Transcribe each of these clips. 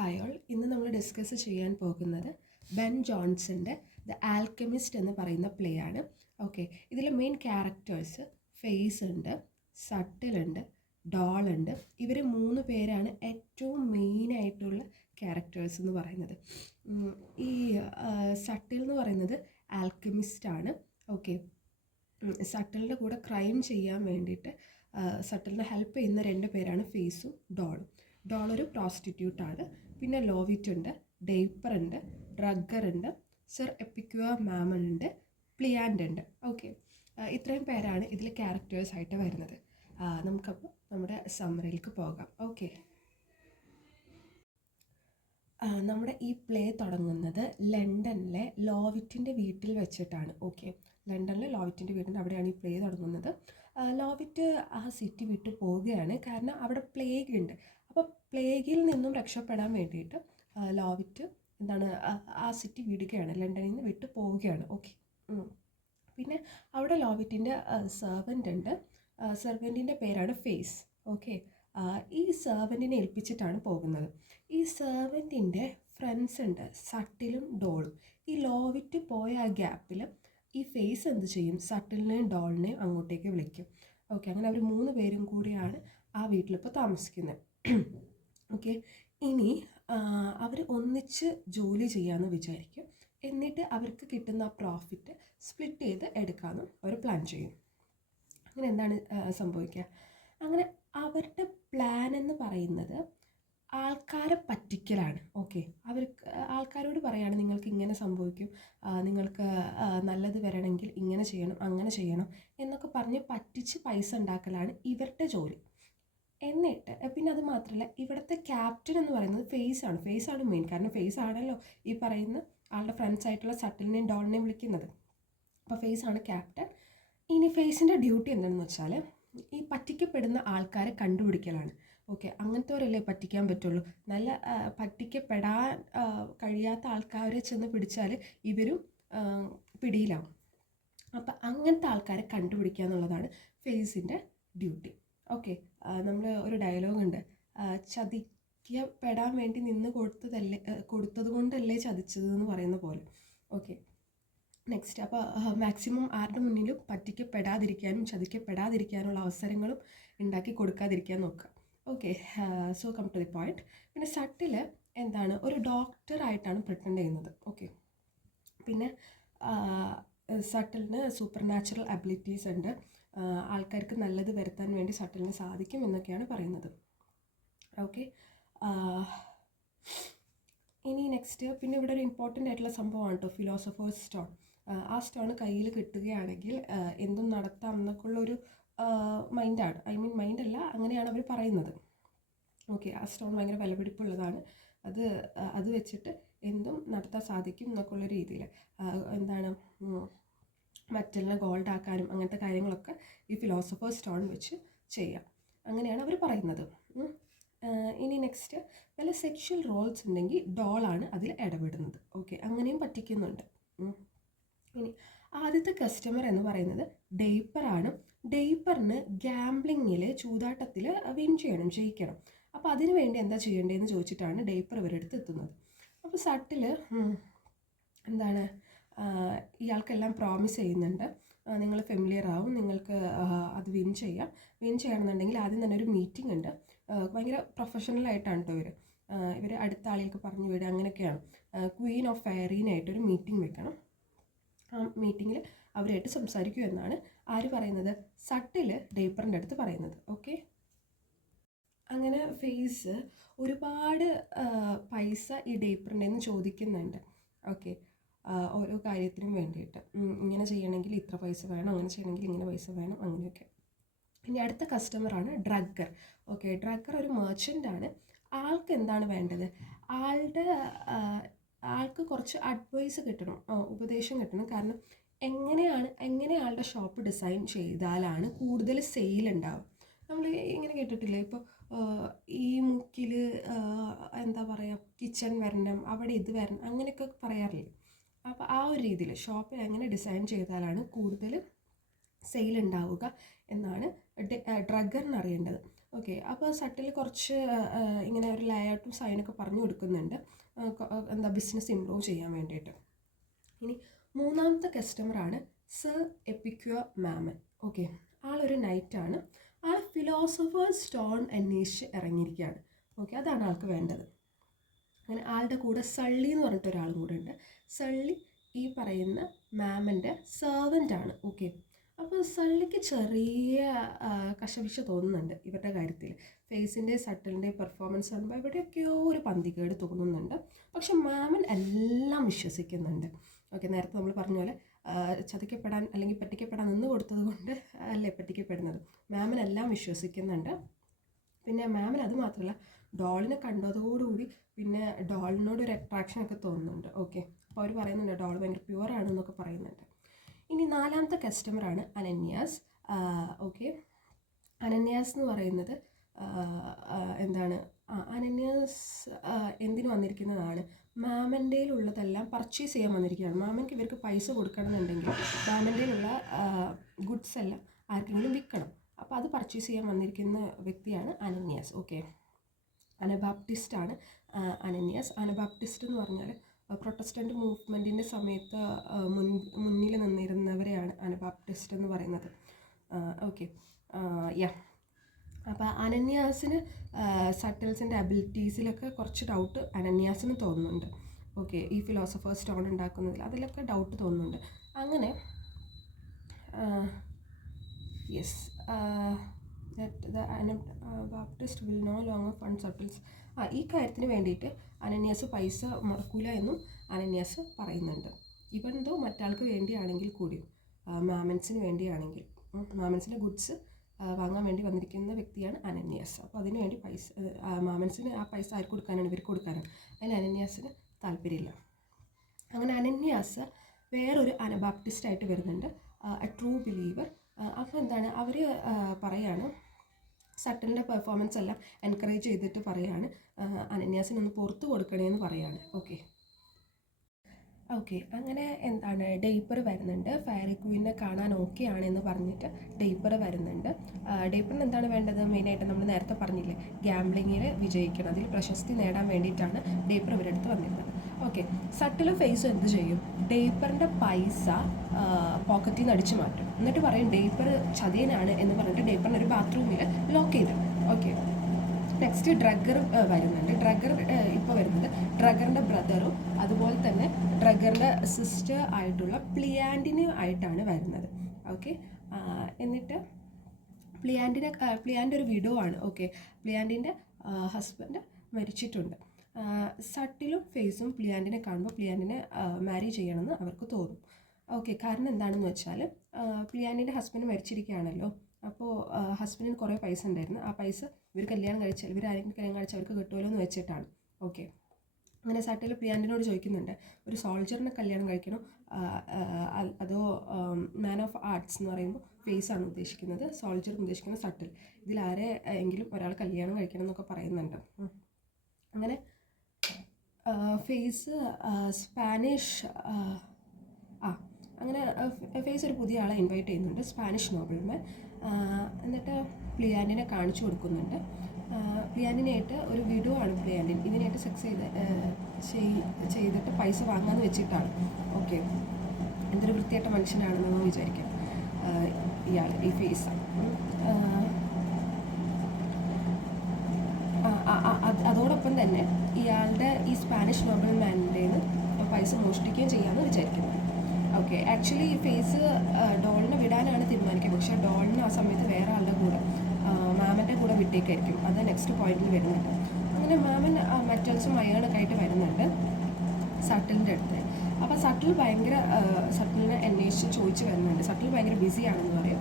Hi all, ഇന്ന് നമ്മൾ discuss ചെയ്യാൻ പോകുന്നത് ബെൻ ജോൺസൻ്റെ ദ ആൽക്കെമിസ്റ്റ് എന്ന് പറയുന്ന പ്ലേ ആണ്. ഓക്കെ, ഇതിലെ മെയിൻ ക്യാരക്ടേഴ്സ് ഫേസ് ഉണ്ട്, സട്ടിൽ ഉണ്ട്, ഡോൾ ഉണ്ട്. ഇവർ മൂന്ന് പേരാണ് ഏറ്റവും മെയിനായിട്ടുള്ള ക്യാരക്ടേഴ്സ് എന്ന് പറയുന്നത്. ഈ സട്ടിൽ എന്ന് പറയുന്നത് ആൽക്കെമിസ്റ്റാണ്. ഓക്കെ, സട്ടിലിൻ്റെ കൂടെ ക്രൈം ചെയ്യാൻ വേണ്ടിയിട്ട് സട്ടിലിനെ ഹെൽപ്പ് ചെയ്യുന്ന രണ്ട് പേരാണ് ഫേസും ഡോളും. ഡോൾ ഒരു പ്രോസ്റ്റിറ്റ്യൂട്ടാണ്. പിന്നെ ലോവിറ്റ് ഉണ്ട്, ഡെയ്പ്പർ ഉണ്ട്, ഡ്രഗ്ഗർ ഉണ്ട്, സർ എപ്പിക്വ മാമൺ ഉണ്ട്, പ്ലിയാൻഡ് ഉണ്ട്. ഓക്കെ, ഇത്രയും പേരാണ് ഇതിൽ ക്യാരക്ടേഴ്സായിട്ട് വരുന്നത്. നമുക്കപ്പോൾ നമ്മുടെ സമ്മറിയിലേക്ക് പോകാം. ഓക്കെ, നമ്മുടെ ഈ പ്ലേ തുടങ്ങുന്നത് ലണ്ടനിലെ ലോവിറ്റിൻ്റെ വീട്ടിൽ വെച്ചിട്ടാണ്. ഓക്കെ, ലണ്ടനിലെ ലോവിറ്റിൻ്റെ വീടിൻ്റെ അവിടെയാണ് ഈ പ്ലേ തുടങ്ങുന്നത്. ലോവിറ്റ് ആ സിറ്റി വിട്ട് പോവുകയാണ്, കാരണം അവിടെ പ്ലേഗ് ഉണ്ട്. അപ്പോൾ പ്ലേഗിൽ നിന്നും രക്ഷപ്പെടാൻ വേണ്ടിയിട്ട് ലോവിറ്റ് ആ സിറ്റി വിടുകയാണ്, ലണ്ടനിൽ നിന്ന് വിട്ട് പോവുകയാണ്. ഓക്കെ, പിന്നെ അവിടെ ലോവിറ്റിൻ്റെ സെർവൻ്റ് ഉണ്ട്. സെർവൻറ്റിൻ്റെ പേരാണ് ഫേസ്. ഓക്കെ, ഈ സെർവൻറ്റിനെ ഏൽപ്പിച്ചിട്ടാണ് പോകുന്നത്. ഈ സെർവൻറ്റിൻ്റെ ഫ്രണ്ട്സ് ഉണ്ട്, സട്ടിലും ഡോളും. ഈ ലോവിറ്റ് പോയ ആ ഗ്യാപ്പിൽ ഈ ഫേസ് എന്ത് ചെയ്യും, സട്ടിലിനെയും ഡോളിനെയും അങ്ങോട്ടേക്ക് വിളിക്കും. ഓക്കെ, അങ്ങനെ അവർ മൂന്ന് പേരും കൂടിയാണ് ആ വീട്ടിലിപ്പോൾ താമസിക്കുന്നത്. ഓക്കെ, ഇനി അവർ ഒന്നിച്ച് ജോലി ചെയ്യാമെന്ന് വിചാരിക്കും. എന്നിട്ട് അവർക്ക് കിട്ടുന്ന പ്രോഫിറ്റ് സ്പ്ലിറ്റ് ചെയ്ത് എടുക്കാമെന്നും അവർ പ്ലാൻ ചെയ്യും. അങ്ങനെ എന്താണ് സംഭവിക്കുക? അങ്ങനെ അവരുടെ പ്ലാൻ എന്ന് പറയുന്നത് ആൾക്കാരെ പറ്റിക്കലാണ്. ഓക്കെ, അവർക്ക് ആൾക്കാരോട് പറയാണ് നിങ്ങൾക്ക് ഇങ്ങനെ സംഭവിക്കും, നിങ്ങൾക്ക് നല്ലത് വരണമെങ്കിൽ ഇങ്ങനെ ചെയ്യണം, അങ്ങനെ ചെയ്യണം എന്നൊക്കെ പറഞ്ഞ് പറ്റിച്ച് പൈസ ഉണ്ടാക്കലാണ് ഇവരുടെ ജോലി. എന്നിട്ട് പിന്നെ അത് മാത്രമല്ല, ഇവിടുത്തെ ക്യാപ്റ്റൻ എന്ന് പറയുന്നത് ഫേസാണ് മെയിൻ. കാരണം ഫേസ് ആണല്ലോ ഈ പറയുന്ന ആളുടെ ഫ്രണ്ട്സ് ആയിട്ടുള്ള സട്ടിലിനെയും ഡോളിനെയും വിളിക്കുന്നത്. അപ്പോൾ ഫേസാണ് ക്യാപ്റ്റൻ. ഇനി ഫേസിൻ്റെ ഡ്യൂട്ടി എന്താണെന്ന് വെച്ചാൽ ഈ പറ്റിക്കപ്പെടുന്ന ആൾക്കാരെ കണ്ടുപിടിക്കലാണ്. ഓക്കെ, അങ്ങനത്തെവരല്ലേ പറ്റിക്കാൻ പറ്റുള്ളൂ. നല്ല പറ്റിക്കപ്പെടാൻ കഴിയാത്ത ആൾക്കാരെ ചെന്ന് പിടിച്ചാൽ ഇവരും പിടിയിലാവും. അപ്പം അങ്ങനത്തെ ആൾക്കാരെ കണ്ടുപിടിക്കുക എന്നുള്ളതാണ് ഫേസിൻ്റെ ഡ്യൂട്ടി. ഓക്കെ, നമ്മൾ ഒരു ഡയലോഗുണ്ട്, ചതിക്കപ്പെടാൻ വേണ്ടി നിന്ന് കൊടുത്തത് കൊണ്ടല്ലേ ചതിച്ചത് എന്ന് പറയുന്ന പോലെ. ഓക്കെ, നെക്സ്റ്റ്, അപ്പോൾ മാക്സിമം ആരുടെ മുന്നിലും പറ്റിക്കപ്പെടാതിരിക്കാനും ചതിക്കപ്പെടാതിരിക്കാനുള്ള അവസരങ്ങളും ഉണ്ടാക്കി കൊടുക്കാതിരിക്കാൻ നോക്കുക. Okay, so come to the point. പിന്നെ സട്ടിൽ ഒരു ഡോക്ടറായിട്ടാണ് പ്രിറ്റൻഡ് ചെയ്യുന്നത്. ഓക്കെ, പിന്നെ സട്ടിലിന് സൂപ്പർ നാച്ചുറൽ അബിലിറ്റീസ് ഉണ്ട്. ആൾക്കാർക്ക് നല്ലത് വരുത്താൻ വേണ്ടി സട്ടിലിന് സാധിക്കും എന്നൊക്കെയാണ് പറയുന്നത്. ഓക്കെ, ഇനി നെക്സ്റ്റ്, പിന്നെ ഇവിടെ ഒരു ഇമ്പോർട്ടൻ്റ് ആയിട്ടുള്ള സംഭവമാണ് കേട്ടോ, ഫിലോസഫേഴ്സ് സ്റ്റോൺ. ആ സ്റ്റോൺ കയ്യിൽ കിട്ടുകയാണെങ്കിൽ എന്തും നടത്താം എന്നൊക്കെ ഉള്ളൊരു മൈൻഡാണ്. മൈൻഡല്ല, അങ്ങനെയാണ് അവർ പറയുന്നത്. ഓക്കെ, ആ സ്റ്റോൺ ഭയങ്കര വിലപിടിപ്പുള്ളതാണ്. അത് വെച്ചിട്ട് എന്തും നടത്താൻ സാധിക്കും എന്നൊക്കെ ഉള്ള രീതിയിൽ മറ്റുള്ള ഗോൾഡ് ആക്കാനും അങ്ങനത്തെ കാര്യങ്ങളൊക്കെ ഈ ഫിലോസഫേഴ്സ് സ്റ്റോൺ വെച്ച് ചെയ്യാം. അങ്ങനെയാണ് അവർ പറയുന്നത്. ഇനി നെക്സ്റ്റ്, വല്ല സെക്ഷൽ റോൾസ് ഉണ്ടെങ്കിൽ ഡോളാണ് അതിൽ ഇടപെടുന്നത്. ഓക്കെ, അങ്ങനെയും പറ്റിക്കുന്നുണ്ട്. ഇനി ആദ്യത്തെ കസ്റ്റമർ എന്ന് പറയുന്നത് ഡെയ്പ്പറാണ്. ഡെയ്പ്പറിന് ഗാംബ്ലിങ്ങിൽ, ചൂതാട്ടത്തിൽ വിൻ ജയിക്കണം. അപ്പോൾ അതിനു വേണ്ടി എന്താ ചെയ്യേണ്ടതെന്ന് ചോദിച്ചിട്ടാണ് ഡെയ്പ്പർ ഇവരെടുത്ത് എത്തുന്നത്. അപ്പോൾ സട്ടിൽ ഇയാൾക്കെല്ലാം പ്രോമിസ് ചെയ്യുന്നുണ്ട്, നിങ്ങൾ ഫെമിലിയർ ആവും, നിങ്ങൾക്ക് അത് വിൻ ചെയ്യണമെന്നുണ്ടെങ്കിൽ ആദ്യം തന്നെ ഒരു മീറ്റിംഗ് ഉണ്ട്. ഭയങ്കര പ്രൊഫഷണലായിട്ടാണ് കേട്ടോ ഇവർ അടുത്ത ആളുകൾക്ക് പറഞ്ഞു വിടുക, അങ്ങനെയൊക്കെയാണ്. ക്വീൻ ഓഫ് ഫെയറീനായിട്ടൊരു മീറ്റിംഗ് വെക്കണം. ആ മീറ്റിങ്ങിൽ അവരായിട്ട് സംസാരിക്കൂ എന്നാണ് ആര് പറയുന്നത്, സട്ടിൽ ഡെയ്പ്പറിൻ്റെ അടുത്ത് പറയുന്നത്. ഓക്കെ, അങ്ങനെ ഫേസ് ഒരുപാട് പൈസ ഈ ഡെയ്പ്പറിൻ്റെ നിന്ന് ചോദിക്കുന്നുണ്ട്. ഓക്കെ, ഓരോ കാര്യത്തിനും വേണ്ടിയിട്ട് ഇങ്ങനെ ചെയ്യണമെങ്കിൽ ഇത്ര പൈസ വേണം, അങ്ങനെ ചെയ്യണമെങ്കിൽ ഇങ്ങനെ പൈസ വേണം, അങ്ങനെയൊക്കെ. ഇനി അടുത്ത കസ്റ്റമറാണ് ഡ്രഗ്ഗർ. ഓക്കെ, ഡ്രഗ്ഗർ ഒരു മെർച്ചൻ്റാണ്. ആൾക്ക് എന്താണ് വേണ്ടത്, ആൾക്ക് കുറച്ച് അഡ്വൈസ് കിട്ടണം, ഉപദേശം കിട്ടണം. കാരണം എങ്ങനെ ആളുടെ ഷോപ്പ് ഡിസൈൻ ചെയ്താലാണ് കൂടുതൽ സെയിൽ ഉണ്ടാവും. നമ്മൾ ഇങ്ങനെ കേട്ടിട്ടില്ലേ, ഇപ്പോൾ ഈ മുക്കിൽ കിച്ചൺ വരണം, അവിടെ ഇത് വരണം, അങ്ങനെയൊക്കെ പറയാറില്ലേ. അപ്പോൾ ആ ഒരു രീതിയിൽ ഷോപ്പ് എങ്ങനെ ഡിസൈൻ ചെയ്താലാണ് കൂടുതൽ സെയിൽ ഉണ്ടാവുക എന്നാണ് ഡ്രഗ്ഗറിന് അറിയേണ്ടത്. ഓക്കെ, അപ്പോൾ സട്ടിൽ കുറച്ച് ഇങ്ങനെ ഒരു ലേഔട്ടും സൈനൊക്കെ പറഞ്ഞു കൊടുക്കുന്നുണ്ട്, എന്താ ബിസിനസ് ഇമ്പ്രൂവ് ചെയ്യാൻ വേണ്ടിയിട്ട്. ഇനി മൂന്നാമത്തെ കസ്റ്റമറാണ് സർ എപ്പിക്യുർ മാമൻ. ഓക്കെ, ആളൊരു നൈറ്റാണ്. ആൾ ഫിലോസഫേഴ്സ് സ്റ്റോൺ അന്വേഷിച്ച് ഇറങ്ങിയിരിക്കുകയാണ്. ഓക്കെ, അതാണ് ആൾക്ക് വേണ്ടത്. അങ്ങനെ ആളുടെ കൂടെ സള്ളി എന്ന് പറഞ്ഞിട്ട് ഒരാളും കൂടെ ഉണ്ട്. സള്ളി ഈ പറയുന്ന മാമൻ്റെ സെർവൻ്റാണ്. ഓക്കെ, അപ്പോൾ സള്ളിക്ക് ചെറിയ കശപിശ തോന്നുന്നുണ്ട് ഇവരുടെ കാര്യത്തിൽ. ഫേസിൻ്റെ സട്ടിലിൻ്റെ പെർഫോമൻസ് കാണുമ്പോൾ എവിടെയൊക്കെയോ ഒരു പന്തികേട് തോന്നുന്നുണ്ട്. പക്ഷെ മാമൻ എല്ലാം വിശ്വസിക്കുന്നുണ്ട്. ഓക്കെ, നേരത്തെ നമ്മൾ പറഞ്ഞ പോലെ ചതിക്കപ്പെടാൻ അല്ലെങ്കിൽ പറ്റിക്കപ്പെടാൻ നിന്ന് കൊടുത്തത് കൊണ്ട് അല്ലേ പറ്റിക്കപ്പെടുന്നത്. മാമൻ എല്ലാം വിശ്വസിക്കുന്നുണ്ട്. പിന്നെ മാമൻ അത് മാത്രമല്ല, ഡോളിനെ കണ്ടതോടുകൂടി പിന്നെ ഡോളിനോട് ഒരു അട്രാക്ഷനൊക്കെ തോന്നുന്നുണ്ട്. ഓക്കെ, അപ്പോൾ അവർ പറയുന്നുണ്ട് ഡോൾ ഭയങ്കര പ്യുവറാണെന്നൊക്കെ പറയുന്നുണ്ട്. ഇനി നാലാമത്തെ കസ്റ്റമറാണ് അനന്യാസ്. ഓക്കെ, അനന്യാസ് എന്ന് പറയുന്നത് എന്താണ്, അനന്യാസ് എന്തിനു വന്നിരിക്കുന്നതാണ്, മാമൻ്റെയിലുള്ളതെല്ലാം പർച്ചേസ് ചെയ്യാൻ വന്നിരിക്കുകയാണ്. മാമൻക്ക് ഇവർക്ക് പൈസ കൊടുക്കണമെന്നുണ്ടെങ്കിൽ മാമൻ്റെയിലുള്ള ഗുഡ്സ് എല്ലാം ആർക്കെങ്കിലും വിൽക്കണം. അപ്പോൾ അത് പർച്ചേസ് ചെയ്യാൻ വന്നിരിക്കുന്ന വ്യക്തിയാണ് അനന്യാസ്. ഓക്കെ, അനബാപ്റ്റിസ്റ്റാണ് അനന്യാസ്. അനബാപ്റ്റിസ്റ്റ് എന്ന് പറഞ്ഞാൽ പ്രൊട്ടസ്റ്റൻ്റ് മൂവ്മെൻറ്റിൻ്റെ സമയത്ത് മുന്നിൽ നിന്നിരുന്നവരെയാണ് അനബാപ്റ്റിസ്റ്റ് എന്ന് പറയുന്നത്. ഓക്കെ, യാ, അപ്പോൾ അനന്യാസിന് സട്ടിൽസിൻ്റെ അബിലിറ്റീസിലൊക്കെ കുറച്ച് ഡൗട്ട് അനന്യാസിന് തോന്നുന്നുണ്ട്. ഓക്കെ, ഈ ഫിലോസഫേഴ്സ് സ്റ്റോൺ ഉണ്ടാക്കുന്നതിൽ അതിലൊക്കെ ഡൗട്ട് തോന്നുന്നുണ്ട്. അങ്ങനെ yes, the Anabaptist will no longer fund settles. ഈ കാര്യത്തിന് വേണ്ടിയിട്ട് അനന്യാസ് പൈസ മുടക്കൂല എന്നും അനന്യാസ് പറയുന്നുണ്ട്. ഇവൻ എന്തോ മറ്റാൾക്ക് വേണ്ടിയാണെങ്കിൽ കൂടിയും, മാമൻസിന് വേണ്ടിയാണെങ്കിൽ, മാമൻസിൻ്റെ ഗുഡ്സ് വാങ്ങാൻ വേണ്ടി വന്നിരിക്കുന്ന വ്യക്തിയാണ് അനന്യാസ്. അപ്പോൾ അതിന് വേണ്ടി പൈസ, മാമൻസിന് ആ പൈസ ആർക്ക് കൊടുക്കാനാണ്, ഇവർക്ക് കൊടുക്കാനാണ്. അതിന് അനന്യാസിന് താല്പര്യമില്ല. അങ്ങനെ അനന്യാസ് വേറൊരു അനബാപ്റ്റിസ്റ്റായിട്ട് വരുന്നുണ്ട്, എ ട്രൂ ബിലീവർ. അപ്പോൾ എന്താണ്, അവർ പറയാണ്, സട്ടലിൻ്റെ പെർഫോമൻസ് എല്ലാം എൻകറേജ് ചെയ്തിട്ട് പറയാണ് അനന്യാസിനൊന്ന് പുറത്ത് കൊടുക്കണേന്ന് പറയാണ്. ഓക്കെ, അങ്ങനെ എന്താണ് ഡെയ്പ്പർ വരുന്നുണ്ട്. ഫയറി ക്വീനെ കാണാൻ ഓക്കെ ആണെന്ന് പറഞ്ഞിട്ട് ഡെയ്പ്പർ വരുന്നുണ്ട്. ഡെയ്പ്പറിന് എന്താണ് വേണ്ടത്, മെയിനായിട്ട് നമ്മൾ നേരത്തെ പറഞ്ഞില്ലേ, ഗ്യാംബ്ലിങ്ങിൽ വിജയിക്കണം, അതിൽ പ്രശസ്തി നേടാൻ വേണ്ടിയിട്ടാണ് ഡെയ്പ്പർ ഇവരുടെ അടുത്ത് വന്നിരുന്നത്. ഓക്കെ, സട്ടിലും ഫേസും എന്ത് ചെയ്യും, ഡെയ്പ്പറിൻ്റെ പൈസ പോക്കറ്റിൽ നിന്ന് അടിച്ചു മാറ്റും. എന്നിട്ട് പറയും ഡെയ്പ്പർ ചതിയനാണ് എന്ന് പറഞ്ഞിട്ട് ഡെയ്പ്പറിന് ഒരു ബാത്റൂമിൽ ലോക്ക് ചെയ്തു. ഓക്കെ, നെക്സ്റ്റ് ഡ്രഗർ വരുന്നുണ്ട്. ഡ്രഗർ ഇപ്പോൾ വരുന്നത് ഡ്രഗറിൻ്റെ ബ്രദറും അതുപോലെ തന്നെ ഡ്രഗറിൻ്റെ സിസ്റ്റർ ആയിട്ടുള്ള പ്ലിയാൻഡിനെ ആയിട്ടാണ് വരുന്നത്. ഓക്കെ, എന്നിട്ട് പ്ലിയാൻ്റെ ഒരു വിഡോ ആണ്. ഓക്കെ, പ്ലിയാൻഡിൻ്റെ ഹസ്ബൻഡ് മരിച്ചിട്ടുണ്ട്. സട്ടിലും ഫേസും പ്ലിയാൻഡിനെ കാണുമ്പോൾ പ്ലിയാൻഡിനെ മാരി ചെയ്യണമെന്ന് അവർക്ക് തോന്നും. ഓക്കെ, കാരണം എന്താണെന്ന് വെച്ചാൽ പ്ലിയാൻഡിൻ്റെ ഹസ്ബൻഡ് മരിച്ചിരിക്കുകയാണല്ലോ. അപ്പോൾ ഹസ്ബൻഡിന് കുറേ പൈസ ഉണ്ടായിരുന്നു. ആ പൈസ ഇവർ കല്യാണം കഴിച്ചാൽ, ഇവരാരെങ്കിലും കല്യാണം കഴിച്ചാൽ അവർക്ക് കിട്ടുമല്ലോ എന്ന് വെച്ചിട്ടാണ്. ഓക്കെ, അങ്ങനെ സട്ടിൽ പ്ലിയാൻഡിനോട് ചോദിക്കുന്നുണ്ട്, ഒരു സോൾജറിനെ കല്യാണം കഴിക്കണോ അതോ മാൻ ഓഫ് ആർട്സ് എന്ന് പറയുമ്പോൾ ഫേസാണ് ഉദ്ദേശിക്കുന്നത്, സോൾജർ ഉദ്ദേശിക്കുന്നത് സട്ടിൽ, ഇതിലാരെ എങ്കിലും ഒരാൾ കല്യാണം കഴിക്കണം എന്നൊക്കെ പറയുന്നുണ്ട്. അങ്ങനെ ഫേസ് സ്പാനിഷ് അങ്ങനെ ഫേസ് ഒരു പുതിയ ആളെ ഇൻവൈറ്റ് ചെയ്യുന്നുണ്ട്, സ്പാനിഷ് നോബിൾമാൻ. എന്നിട്ട് പ്ലിയാൻഡിനെ കാണിച്ചു കൊടുക്കുന്നുണ്ട്. പ്ലിയാൻഡിനായിട്ട് ഒരു വിഡോ ആണ് പ്ലിയാൻഡിൻ, ഇതിനായിട്ട് സെക്സ് ചെയ്തിട്ട് പൈസ വാങ്ങാമെന്ന് വെച്ചിട്ടാണ്. ഓക്കെ, എന്തൊരു വൃത്തിയായിട്ട മനുഷ്യനാണെന്ന് വിചാരിക്കാം ഇയാൾ, ഈ ഫേസ്. അതോടൊപ്പം തന്നെ ഇയാളുടെ ഈ സ്പാനിഷ് നോബിൾമാൻ്റെ പൈസ മോഷ്ടിക്കുകയും ചെയ്യാമെന്ന് വിചാരിക്കുന്നു. ഓക്കെ, ആക്ച്വലി ഈ ഫേസ് ഡോളിനെ വിടാനാണ് തീരുമാനിക്കുന്നത്. പക്ഷേ ഡോളിന് ആ സമയത്ത് വേറെ ആളുടെ കൂടെ, മാമൻ്റെ കൂടെ വിട്ടേക്കായിരിക്കും. അത് നെക്സ്റ്റ് പോയിന്റിൽ വരുന്നുണ്ട്. അങ്ങനെ മാമൻ മെറ്റൽസും അയണൊക്കെ ആയിട്ട് വരുന്നുണ്ട് സട്ടിലിൻ്റെ അടുത്ത്. അപ്പോൾ സട്ടിൽ ഭയങ്കര സട്ടിലിനെ അന്വേഷിച്ച് ചോദിച്ച് വരുന്നുണ്ട്. സട്ടിൽ ഭയങ്കര ബിസി ആണെന്ന് പറയും.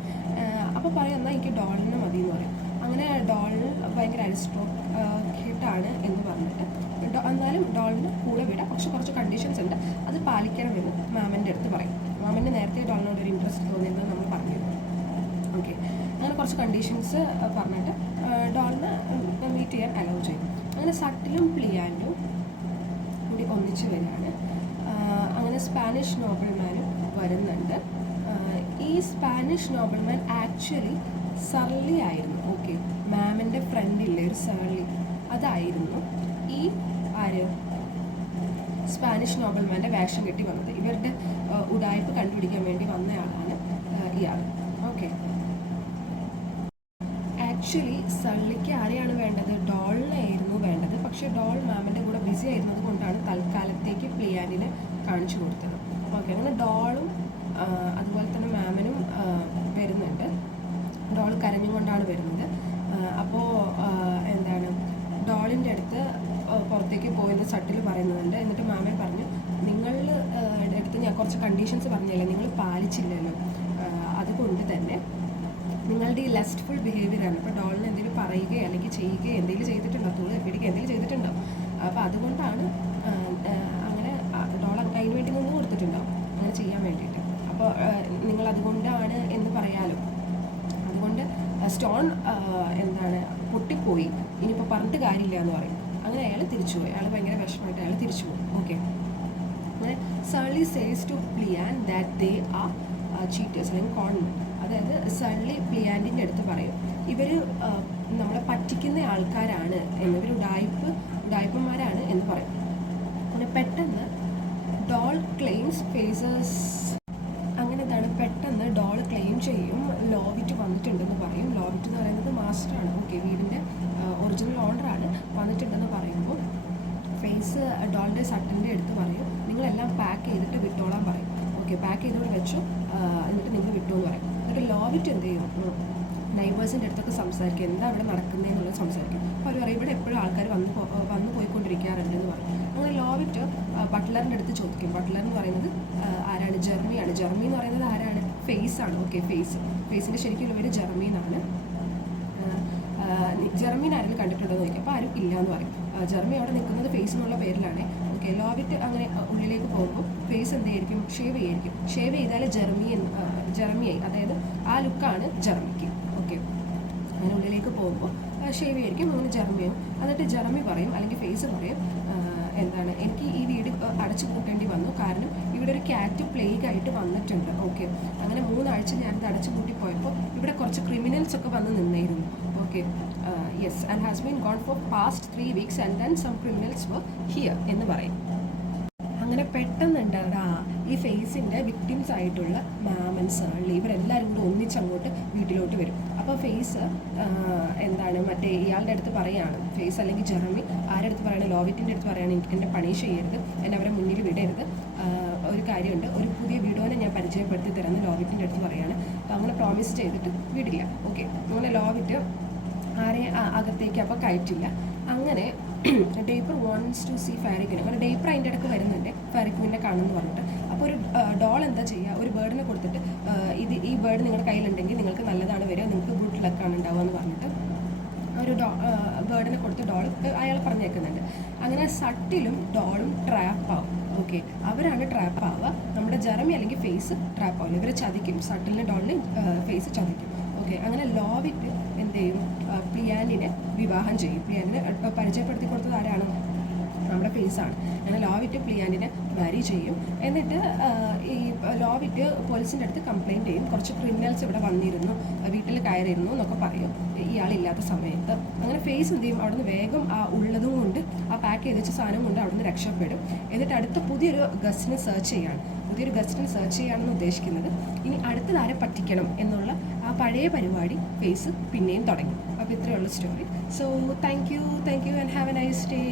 അപ്പോൾ പറയും എന്നാൽ എനിക്ക് ഡോളിനെ മതി എന്ന് പറയും. അങ്ങനെ ഡോളിന് ഭയങ്കര അരിസ്റ്റോക്രേറ്റാണ് എന്ന് പറഞ്ഞിട്ട് എന്നാലും ഡോളിന് കൂടെ വിടാം, പക്ഷെ കുറച്ച് കണ്ടീഷൻസ് ഉണ്ട്, അത് പാലിക്കണമെന്ന് മാമൻ്റെ അടുത്ത് പറയും. മാമൻ്റെ നേരത്തെ ഡോളിനോട് ഒരു ഇൻട്രസ്റ്റ് തോന്നിയെന്ന് നമ്മൾ പറഞ്ഞിരുന്നു. ഓക്കെ, അങ്ങനെ കുറച്ച് കണ്ടീഷൻസ് പറഞ്ഞിട്ട് ഡോളിനെ മീറ്റ് ചെയ്യാൻ അലൗ ചെയ്യും. അങ്ങനെ സട്ടിലും പ്ലിയാൻഡും കൂടി ഒന്നിച്ച് വരികയാണ്. അങ്ങനെ സ്പാനിഷ് നോബിൾമാനും വരുന്നുണ്ട്. ഈ സ്പാനിഷ് നോബിൾമാൻ ആക്ച്വലി സർലി ആയിരുന്നു. ഓക്കെ, മാമിൻ്റെ ഫ്രണ്ടില്ലേ ഒരു സർലി, അതായിരുന്നു ഈ ആര് സ്പാനിഷ് നോബൽമാൻ്റെ വേഷം കെട്ടി വന്നത്. ഇവരുടെ ഉടായ്പ കണ്ടുപിടിക്കാൻ വേണ്ടി വന്നയാളാണ് ഇയാൾ. ഓക്കെ, ആക്ച്വലി സള്ളിക്ക് ആരെയാണ് വേണ്ടത്? ഡോളിനായിരുന്നു വേണ്ടത്. പക്ഷേ ഡോൾ മാമിൻ്റെ കൂടെ ബിസി ആയിരുന്നത് കൊണ്ടാണ് തൽക്കാലത്തേക്ക് പ്ലിയാനിനെ കാണിച്ചു കൊടുത്തത്. ഓക്കെ, അങ്ങനെ ഡോളും അതുപോലെ തന്നെ മാമിനും വരുന്നുണ്ട്. ഡോൾ കരഞ്ഞുകൊണ്ടാണ് വരുന്നത്. അപ്പോൾ എന്താണ്, ഡോളിൻ്റെ അടുത്ത് പുറത്തേക്ക് പോയെന്ന് സട്ടിൽ പറയുന്നുണ്ട്. എന്നിട്ട് മാമൻ പറഞ്ഞു, നിങ്ങളുടെ അടുത്ത് ഞാൻ കുറച്ച് കണ്ടീഷൻസ് പറഞ്ഞല്ലേ, നിങ്ങൾ പാലിച്ചില്ലല്ലോ, അതുകൊണ്ട് തന്നെ നിങ്ങളുടെ ഈ ലസ്റ്റ്ഫുൾ ബിഹേവിയറാണ്. അപ്പോൾ ഡോളിന് എന്തെങ്കിലും പറയുകയോ അല്ലെങ്കിൽ ചെയ്യുകയോ എന്തെങ്കിലും ചെയ്തിട്ടുണ്ടോ, തുള്ളി എപ്പിടിക്കുക എന്തെങ്കിലും ചെയ്തിട്ടുണ്ടോ? അപ്പോൾ അതുകൊണ്ടാണ് അങ്ങനെ ഡോൾ അതിന് വേണ്ടി നിന്ന് കൊടുത്തിട്ടുണ്ടോ അങ്ങനെ ചെയ്യാൻ വേണ്ടിയിട്ട്. അപ്പോൾ നിങ്ങൾ അതുകൊണ്ടാണ് എന്ന് പറയാലോ. അതുകൊണ്ട് സ്റ്റോൺ എന്താണ് പൊട്ടിപ്പോയി, ഇനിയിപ്പോൾ പറഞ്ഞിട്ട് കാര്യമില്ല എന്ന് പറയും. അങ്ങനെ അയാൾ തിരിച്ചുപോയി. അയാൾ ഭയങ്കര വിഷമമായിട്ട് അയാൾ തിരിച്ചു പോകും. ഓക്കെ, അങ്ങനെ Sully says to plead that they are cheaters അല്ലെങ്കിൽ കോൺമെൻ. അതായത് സള്ളി പ്ലിയാൻറ്റിൻ്റെ അടുത്ത് പറയും, ഇവർ നമ്മളെ പറ്റിക്കുന്ന ആൾക്കാരാണ് എന്ന്, ഇവർ ഉഡായ്പന്മാരാണ് എന്ന് പറയും. അങ്ങനെ പെട്ടെന്ന് ഡോൾ ക്ലെയിംസ് ഫേസസ്, അങ്ങനെ എന്താണ്, പെട്ടെന്ന് ഡോൾ ക്ലെയിം ചെയ്യും ലോവിറ്റ് വന്നിട്ടുണ്ടെന്ന് പറയും. ലോവിറ്റ് എന്ന് പറയുന്നത് മാസ്റ്ററാണ്. ഓക്കെ, വീടിൻ്റെ ഒറിജിനൽ ഓണറാണ്. വന്നിട്ടുണ്ടെന്ന് പറയുമ്പോൾ ഫേസ് ഡോളിൻ്റെ സട്ടൻ്റെ അടുത്ത് പറയും, നിങ്ങളെല്ലാം പാക്ക് ചെയ്തിട്ട് വിട്ടോളാൻ പറയും. ഓക്കെ, പാക്ക് ചെയ്തോടെ വെച്ചു, എന്നിട്ട് നിങ്ങൾ വിട്ടു എന്ന് പറയും. എന്നിട്ട് ലോവിറ്റ് എന്ത് ചെയ്യും, നൈബേഴ്സിൻ്റെ അടുത്തൊക്കെ സംസാരിക്കും, എന്താ അവിടെ നടക്കുന്നതെന്നുള്ളത് സംസാരിക്കും. അപ്പോൾ അവർ പറയും, ഇവിടെ എപ്പോഴും ആൾക്കാർ വന്ന് പോയിക്കൊണ്ടിരിക്കാറുണ്ട് എന്ന് പറയും. അങ്ങനെ ലോവിറ്റ് ബട്ട്ലറിൻ്റെ അടുത്ത് ചോദിക്കും. ബട്ട്ലർ എന്ന് പറയുന്നത് ആരാണ്? ജെർമിയാണ്. ജെർമി എന്ന് പറയുന്നത് ആരാണ്? ഫേസ് ആണ്. ഓക്കെ, ഫേസിൻ്റെ ശരിക്കും പേര് ജെർമി എന്നാണ്. ജെർമീൻ ആരെങ്കിലും കണ്ടിട്ടുണ്ടോ എന്ന് ചോദിക്കും. അപ്പോൾ ആരും ഇല്ല എന്ന് പറയും. ജെർമി അവിടെ നിൽക്കുന്നത് ഫേസ് എന്നുള്ള പേരിലാണ്. ഓക്കെ, ലോവിറ്റ് അങ്ങനെ ഉള്ളിലേക്ക് പോകുമ്പോൾ ഫേസ് എന്തായിരിക്കും? ഷേവ് ചെയ്യായിരിക്കും. ഷേവ് ചെയ്താൽ ജെർമിയായി, അതായത് ആ ലുക്കാണ് ജെർമിക്ക്. ഓക്കെ, അങ്ങനെ ഉള്ളിലേക്ക് പോകുമ്പോൾ ഷേവ് ചെയ്യായിരിക്കും, അങ്ങനെ ജെർമിയാവും. എന്നിട്ട് ജെർമി പറയും, അല്ലെങ്കിൽ ഫേസ് പറയും, എന്താണ്, എനിക്ക് ഈ വീട് അടച്ചു പൂട്ടേണ്ടി വന്നു, കാരണം ഇവിടെ ഒരു ക്യാറ്റ് പ്ലേഗ് ആയിട്ട് വന്നിട്ടുണ്ട്. ഓക്കെ, അങ്ങനെ 3 ആഴ്ച ഞാനിത് അടച്ചു പൂട്ടി പോയപ്പോൾ ഇവിടെ കുറച്ച് ക്രിമിനൽസ് ഒക്കെ വന്ന് നിന്നായിരുന്നു. Okay, yes, and has been gone for past 3 weeks and then some criminals were here എന്ന് പറയും. അങ്ങനെ പെട്ടെന്നുണ്ടാ ഈ ഫേസിൻ്റെ വിക്ടിംസ് ആയിട്ടുള്ള മാമൻ, സേർലി, ഇവരെല്ലാവരും കൂടി ഒന്നിച്ചങ്ങോട്ട് വീട്ടിലോട്ട് വരും. അപ്പോൾ ഫേസ് എന്താണ്, മറ്റേ ഇയാളുടെ അടുത്ത് പറയാണ്, ഫേസ് അല്ലെങ്കിൽ ജെറമി ആരുടെ അടുത്ത് പറയാണ്? ലോവിറ്റിൻ്റെ അടുത്ത് പറയാണ്, എന്നെ പണിഷ് ചെയ്യരുത്, എന്നെ അവരെ മുന്നിൽ വിടരുത്, ഒരു കാര്യമുണ്ട്, ഒരു പുതിയ വീഡിയോനെ ഞാൻ പരിചയപ്പെടുത്തി തരുന്ന ലോവിറ്റിൻ്റെ അടുത്ത് പറയാണ്. അപ്പോൾ അങ്ങനെ പ്രോമിസ് ചെയ്തിട്ട് വിടില്ല. ഓക്കെ, അങ്ങനെ ലോവിറ്റ് ആരെയും അകത്തേക്ക് അപ്പോൾ കയറ്റില്ല. അങ്ങനെ ഡേപ്പർ വാണ്ട്സ് ടു സീ ഫാരിക്കിനെ, അങ്ങനെ ഡേപ്പർ അതിൻ്റെ ഇടയ്ക്ക് വരുന്നുണ്ട്, ഫാരിക്കിനെ കാണുമെന്ന് പറഞ്ഞിട്ട്. അപ്പോൾ ഒരു ഡോൾ എന്താ ചെയ്യുക, ഒരു ബേർഡിനെ കൊടുത്തിട്ട് ഈ ബേർഡ് നിങ്ങളുടെ കയ്യിലുണ്ടെങ്കിൽ നിങ്ങൾക്ക് നല്ലതാണ് വരിക, നിങ്ങൾക്ക് ഗുഡ് ലക്കാണ് ഉണ്ടാവുക എന്ന് പറഞ്ഞിട്ട് ഒരു ബേർഡിനെ കൊടുത്ത് ഡോൾ അയാൾ പറഞ്ഞേക്കുന്നുണ്ട്. അങ്ങനെ സട്ടിലും ഡോളും ട്രാപ്പാവും. ഓക്കെ, അവരാണ് ട്രാപ്പ് ആവുക. നമ്മുടെ ജെറമി അല്ലെങ്കിൽ ഫേസ് ട്രാപ്പ് ആവില്ല. ഇവരെ ചതിക്കും, സട്ടിലിനെ ഡോളിനെ ഫേസ് ചതിക്കും. ഓക്കെ, അങ്ങനെ ലോവിറ്റ് എന്ത് ചെയ്യും, പ്ലിയാനിനെ വിവാഹം ചെയ്യും. പ്ലിയാനിനെ പരിചയപ്പെടുത്തി കൊടുത്തത് ആരാണ്? നമ്മുടെ ഫേസാണ്. അങ്ങനെ ലോവിറ്റ് പ്ലിയാനിനെ മാരി ചെയ്യും. എന്നിട്ട് ഈ ലോവിറ്റ് പോലീസിൻ്റെ അടുത്ത് കംപ്ലയിൻറ്റ് ചെയ്യും, കുറച്ച് ക്രിമിനൽസ് ഇവിടെ വന്നിരുന്നു, വീട്ടിൽ കയറിയിരുന്നു എന്നൊക്കെ പറയും ഇയാളില്ലാത്ത സമയത്ത്. അങ്ങനെ ഫേസ് എന്ത് ചെയ്യും, അവിടെ നിന്ന് വേഗം ആ ഉള്ളതും കൊണ്ട്, ആ പാക്ക് ചെയ്ത് വെച്ച സാധനം കൊണ്ട് അവിടെ നിന്ന് രക്ഷപ്പെടും. എന്നിട്ട് അടുത്ത പുതിയൊരു ഗസ്റ്റിനെ സെർച്ച് ചെയ്യാണെന്ന് ഉദ്ദേശിക്കുന്നത്. ഇനി അടുത്തതാരെ പറ്റിക്കണം എന്നുള്ള ആ പഴയ പരിപാടി ഫേസ് പിന്നെയും തുടങ്ങി. അപ്പോൾ ഇത്രയുള്ള story. So thank you and have A nice day.